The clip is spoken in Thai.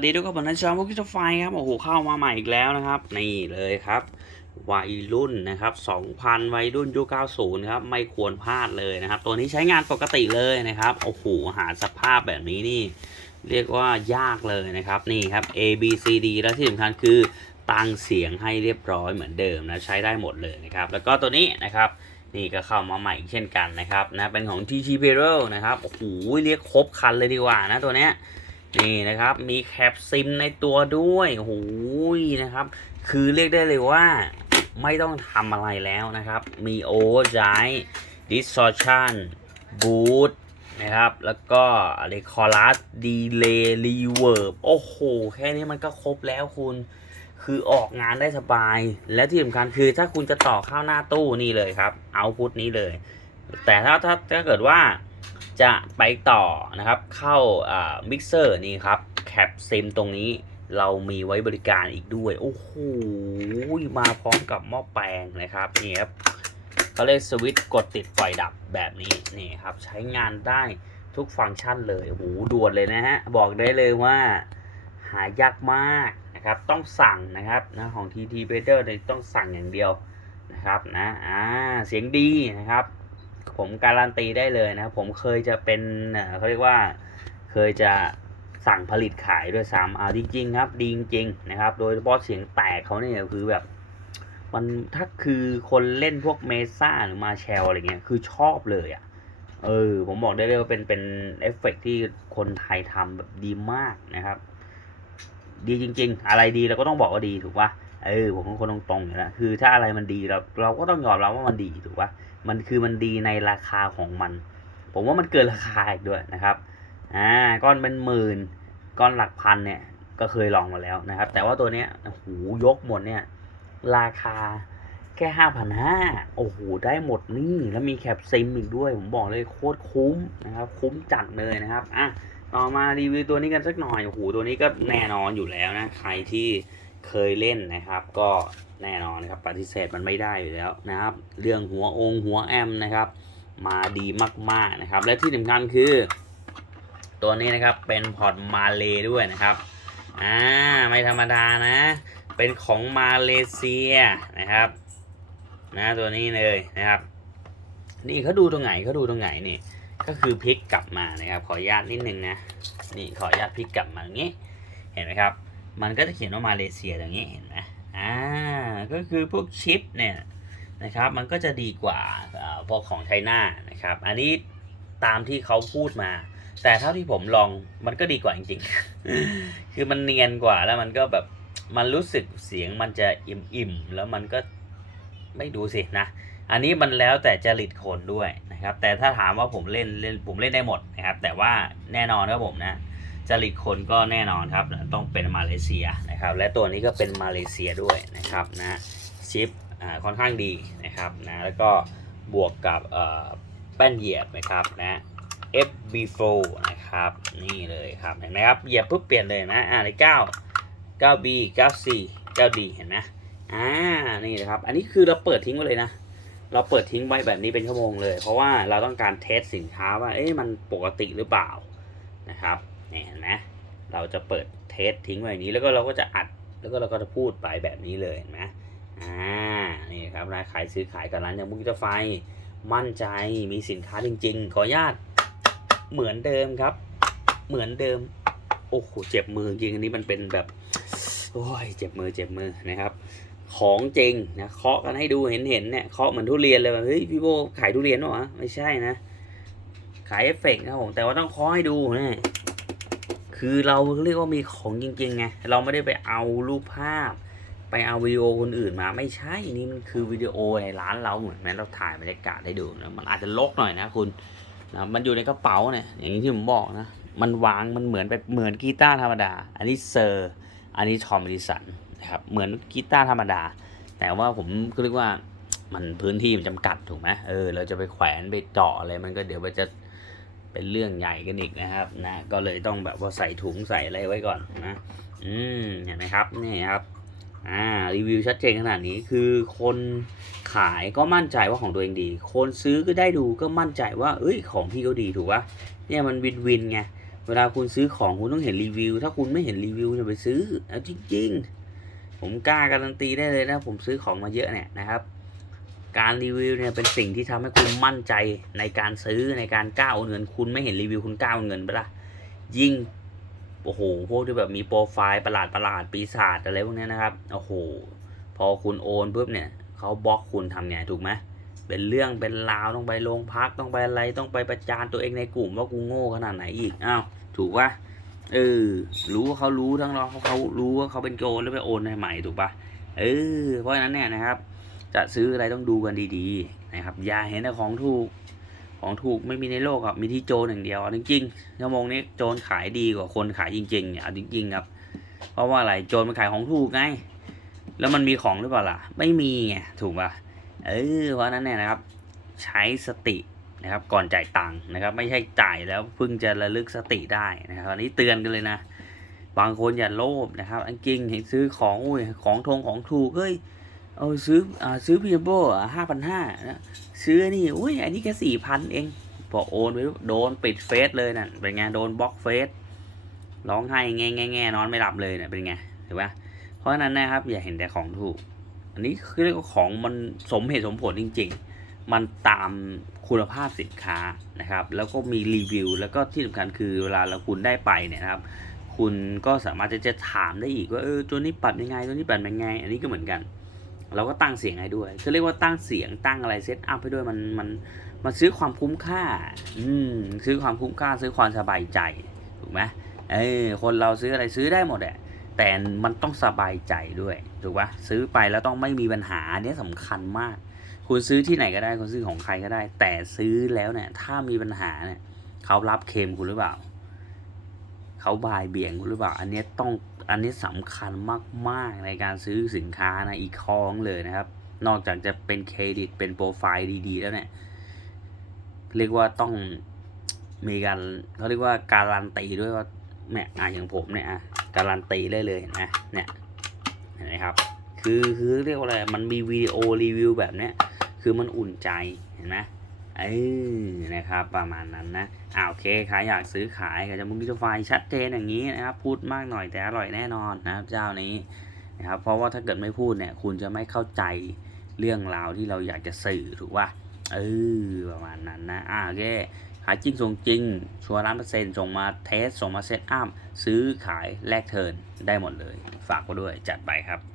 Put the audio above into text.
สดีทุกคนผมนันชอมพวกกิจไฟครับ โอ้โห เข้ามาใหม่อีกแล้วนะครับ นี่เลยครับ วัยรุ่นนะครับ 2,000 วัยรุ่นยุค90 ครับ ไม่ควรพลาดเลยนะครับ ตัวนี้ใช้งานปกติเลยนะครับ โอ้โห หาสภาพแบบนี้นี่ เรียกว่ายากเลยนะครับ นี่ครับ A B C D และที่สำคัญคือตั้งเสียงให้เรียบร้อยเหมือนเดิมนะ ใช้ได้หมดเลยนะครับ แล้วก็ตัวนี้นะครับนี่ก็เข้ามาใหม่อีกเช่นกันนะครับนะเป็นของ TG p e r o นะครับโอ้โหเรียกครบคันเลยดีกว่านะตัวเนี้ย นี่นะครับ มีแคปซิมในตัวด้วยโอ้โหนะครับ คือเรียกได้เลยว่าไม่ต้องทำอะไรแล้วนะครับ มีโอเวอร์ได distortion boot นะครับ แล้วก็อะไรคอรัสดีเลย์รีเวิร์บโอ้โห แค่นี้มันก็ครบแล้วคุณ คือออกงานได้สบาย และที่สำคัญคือถ้าคุณจะต่อเข้าหน้าตู้นี่เลยครับ เอาพุทนี้เลย แต่ถ้าถ้าถ้าเกิดว่า จะไปต่อนะครับเข้ามิกเซอร์นี่ครับแคปซิมตรงนี้เรามีไว้บริการอีกด้วย โอ้โห มาพร้อมกับหม้อแปลงนะครับนี่ครับเขาเรียกสวิตช์กดติดปล่อยดับแบบนี้นี่ครับใช้งานได้ทุกฟังก์ชันเลยโอ้โหด่วนเลยนะฮะ บอกได้เลยว่าหายากมากนะครับ ต้องสั่งนะครับนะของ TT b e t e r เนี่ยต้องสั่งอย่างเดียวนะครับนะอ่าเสียงดีนะครับ ผมการันตีได้เลยนะผมเคยจะเป็นเอ่อเขาเรียกว่าเคยจะสั่งผลิตขายด้วยซ้ำเอาจริงๆครับ ดีจริงๆนะครับ โดยเฉพาะเสียงแตกเขาเนี่ยคือแบบ มันถ้าคือคนเล่นพวกเมซ่าหรือมาแชลอะไรเงี้ยคือชอบเลยอะ่ะเออ ผมบอกได้เลยว่าเป็นเป็นเอฟเฟกที่คนไทยทำแบบดีมากนะครับ ดีจริง ๆ อะไรดีเราก็ต้องบอกว่าดีถูกปะเออผมเป็นคนตรงๆอยู่แล้วคือถ้าอะไรมันดีเราเราก็ต้องยอมรับว่ามันดีถูกปะ มันคือมันดีในราคาของมัน ผมว่ามันเกินราคาอีกด้วยนะครับอ่าก้อนเป็นหมื่นก้อนหลักพันเนี่ยก็เคยลองมาแล้วนะครับ แต่ว่าตัวเนี้ยโอ้โหยกหมดเนี่ย ราคาแค่ห้าพันห้าโอ้โหได้หมดนี่แล้วมีแคปซิมอีกด้วย ผมบอกเลยโคตรคุ้มนะครับ คุ้มจัดเลยนะครับอะต่อมารีวิวตัวนี้กันสักหน่อยโอ้โหตัวนี้ก็แน่นอนอยู่แล้วนะ ใครที่ เคยเล่นนะครับ ก็แน่นอนนะครับปฏิเสธมันไม่ได้อยู่แล้วนะครับ เรื่องหัวองค์หัวแอมนะครับ มาดีมากๆนะครับ และที่สำคัญคือ ตัวนี้นะครับเป็นพอร์ตมาเลด้วยนะครับอ่าไม่ธรรมดานะ เป็นของมาเลเซียนะครับนะตัวนี้เลยนะครับ นี่เขาดูตรงไหนเขาดูตรงไหนนี่ก็คือพลิกกลับมานะครับ ขออนุญาตนิดนึงนะนี่ขออนุญาตพลิกกลับมาอย่างนี้เห็นไหมครับ มันก็จะเขียนว่ามาเลเซียอย่างนี้เห็นไหมอ่าก็คือพวกชิปเนี่ยนะครับมันก็จะดีกว่าพวกของไชน่านะครับ อันนี้ตามที่เขาพูดมา แต่เท่าที่ผมลองมันก็ดีกว่าจริงๆ คือมันเนียนกว่าแล้วมันก็แบบมันรู้สึกเสียงมันจะอิ่มๆ แล้วมันก็ไม่ดูสินะ อันนี้มันแล้วแต่จริตคนด้วยนะครับ แต่ถ้าถามว่าผมเล่นเล่นผมเล่นได้หมดนะครับ แต่ว่าแน่นอนครับผมนะ จริตคนก็แน่นอนครับต้องเป็นมาเลเซียนะครับ และตัวนี้ก็เป็นมาเลเซียด้วยนะครับนะชิปค่อนข้างดีนะครับนะแล้วก็บวกกับแป้นเหยียบนะครับนะ FB4 นะครับนี่เลยครับเห็นไหมครับเหยียบปุ๊บเปลี่ยนเลยนะอ่าใน9 9B 9C 9D เห็นไหมอ่านี่นะครับอันนี้คือเราเปิดทิ้งไว้เลยนะเราเปิดทิ้งไว้แบบนี้เป็นชั่วโมงเลย เพราะว่าเราต้องการเทสสินค้าว่าเอ๊ะมันปกติหรือเปล่านะครับ นี่เห็นไหมเราจะเปิดเทสทิ้งไว้อย่างนี้แล้วก็เราก็จะอัดแล้วก็เราก็จะพูดไปแบบนี้เลยเห็นไหมอ่านี่ครับร้านขายซื้อขายกับร้านอย่างมุกจะไฟ มั่นใจมีสินค้าจริง ๆ ขออนุญาตเหมือนเดิมครับ เหมือนเดิม โอ้โหเจ็บมือจริงอันนี้มันเป็นแบบโอ้ยเจ็บมือเจ็บมือนะครับของจริงนะเคาะกันให้ดูเห็นเห็นเนี่ยเคาะเหมือนทุเรียนเลยแบบเฮ้ยพี่โบขายทุเรียนเหรอไม่ใช่นะ ขายเอฟเฟกต์ครับผมแต่ว่าต้องเคาะให้ดูนะ คือเราเรียกว่ามีของจริงๆไงเราไม่ได้ไปเอารูปภาพ ไปเอาวิดีโอคนอื่นมาไม่ใช่นี่มันคือวิดีโอในร้านเราเหมือนแม้เราถ่ายบรรยากาศให้ดูนะมันอาจจะลกหน่อยนะคุณนะมันอยู่ในกระเป๋าเนี่ยอย่างที่ผมบอกนะ มันวางมันเหมือนแบบเหมือนกีตาร์ธรรมดา อันนี้เซอร์อันนี้ทอมดิสันนะครับเหมือนกีตาร์ธรรมดา แต่ว่าผมก็เรียกว่ามันพื้นที่มันจำกัดถูกไหมเออเราจะไปแขวนไปเจาะอะไรมันก็เดี๋ยวมันจะ เป็นเรื่องใหญ่กันอีกนะครับนะก็เลยต้องแบบว่าใส่ถุงใส่อะไรไว้ก่อนนะอืมเห็นไหมครับนี่ครับอ่ารีวิวชัดเจนขนาดนี้คือคนขายก็มั่นใจว่าของตัวเองดี คนซื้อก็ได้ดูก็มั่นใจว่า เอ้ยของพี่เขาดีถูกปะเนี่ยมันวินวินไงเวลาคุณซื้อของคุณต้องเห็นรีวิว ถ้าคุณไม่เห็นรีวิวจะไปซื้อเอาจริง ๆ ผมกล้าการันตีได้เลยนะ ผมซื้อของมาเยอะเนี่ยนะครับ การรีวิวเนี่ยเป็นสิ่งที่ทำให้คุณมั่นใจในการซื้อในการกล้าโอนเงิน คุณไม่เห็นรีวิวคุณกล้าโอนเงินปะล่ะยิ่งโอ้โหพวกที่แบบมีโปรไฟล์ประหลาดประหลาดปีศาจอะไรพวกนี้นะครับโอ้โหพอคุณโอนปุ๊บเนี่ยเขาบล็อกคุณทำไงถูกไหมเป็นเรื่องเป็นราวต้องไปโรงพักต้องไปอะไรต้องไปประจานตัวเองในกลุ่มว่ากูโง่ขนาดไหนอีกอ้าวถูกปะเออ รู้ว่าเขารู้ทั้งเราเขาเขารู้ว่าเขาเป็นโจรแล้วไปโอนให้ใหม่ถูกปะเออเพราะฉะนั้นเนี่ยนะครับ จะซื้ออะไรต้องดูกันดีๆนะครับ อย่าเห็นแต่ของถูก ของถูกไม่มีในโลกครับ มีที่โจรอย่างเดียวจริงๆชั่วโมงนี้โจรขายดีกว่าคนขายจริงๆเนี่ยจริงๆครับ เพราะว่าอะไรโจรมันขายของถูกไง แล้วมันมีของหรือเปล่าล่ะ ไม่มีไงถูกป่ะ เออ เพราะนั้นเนี่ยนะครับ ใช้สตินะครับ ก่อนจ่ายตังค์นะครับ ไม่ใช่จ่ายแล้วเพิ่งจะระลึกสติได้นะครับอันนี้เตือนกันเลยนะ บางคนอย่าโลภนะครับ จริงๆเห็นซื้อของอุ้ยของทงของถูกเฮ้ย เอาซื้ออซื้อพีโบห้าพันห้านะซื้อนี่อุ้ยอันนี้แค่สี่พันเองพอโอนไปโดนปิดเฟซเลยน่ะเป็นไงโดนบล็อกเฟซร้องไห้แง่แง่แง่นอนไม่หลับเลยเนี่ยเป็นไงถูกปะเพราะฉะนั้นนะครับ อย่าเห็นแต่ของถูก อันนี้คือเรียกว่าของมันสมเหตุสมผลจริง ๆ มันตามคุณภาพสินค้านะครับ แล้วก็มีรีวิว แล้วก็ที่สำคัญคือเวลาเราคุณได้ไปเนี่ยนะครับ คุณก็สามารถจะจะถามได้อีกว่าเออตัวนี้ปรับยังไงตัวนี้ปรับยังไง อันนี้ก็เหมือนกัน เราก็ตั้งเสียงให้ด้วยเขาเรียกว่าตั้งเสียงตั้งอะไรเซตอัพให้ด้วยมันมันมันซื้อความคุ้มค่า อืมซื้อความคุ้มค่าซื้อความสบายใจถูกไหมเออคนเราซื้ออะไรซื้อได้หมดแหละแต่มันต้องสบายใจด้วยถูกปะซื้อไปแล้วต้องไม่มีปัญหาอันนี้สำคัญมาก คุณซื้อที่ไหนก็ได้คุณซื้อของใครก็ได้ แต่ซื้อแล้วเนี่ย ถ้ามีปัญหาเนี่ยเขารับเคมคุณหรือเปล่าเขาบายเบี่ยงคุณหรือเปล่า อันนี้ต้อง อันนี้สำคัญมาก ๆ ในการซื้อสินค้านะอีกข้องเลยนะครับ นอกจากจะเป็นเครดิตเป็นโปรไฟล์ดี ๆ แล้วเนี่ย เรียกว่าต้องมีการเขาเรียกว่าการันตีด้วยว่าเนี่ยอะอย่างผมเนี่ยอะการันตีได้เลยนะเนี่ยเห็นไหมครับ คือคือเรียกว่าอะไรมันมีวิดีโอรีวิวแบบเนี้ยคือมันอุ่นใจเห็นไหม เออนะครับประมาณนั้นนะอ่าโอเคใครอยากซื้อขายก็จะมุมดิจิไฟชัดเจนอย่างนี้นะครับ พูดมากหน่อยแต่อร่อยแน่นอนนะครับเจ้านี้นะครับเพราะว่าถ้าเกิดไม่พูดเนี่ยคุณจะไม่เข้าใจเรื่องราวที่เราอยากจะสื่อถูกป่ะเออประมาณนั้นนะอ่าโอเคขายจริงส่งจริง ชัวร์ร้านเปอร์เซ็นต์ส่งมาเทสส่งมาเซตอัพซื้อขายแลกเทิร์นได้หมดเลย ฝากไว้ด้วยจัดไปครับ